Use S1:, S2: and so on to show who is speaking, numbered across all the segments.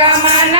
S1: Kamana.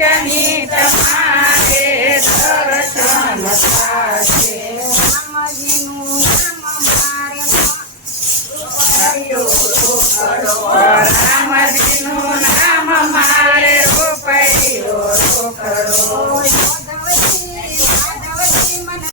S1: પંચમી તમારે દર્શન થશે
S2: રામજીનું નામ મારે કરો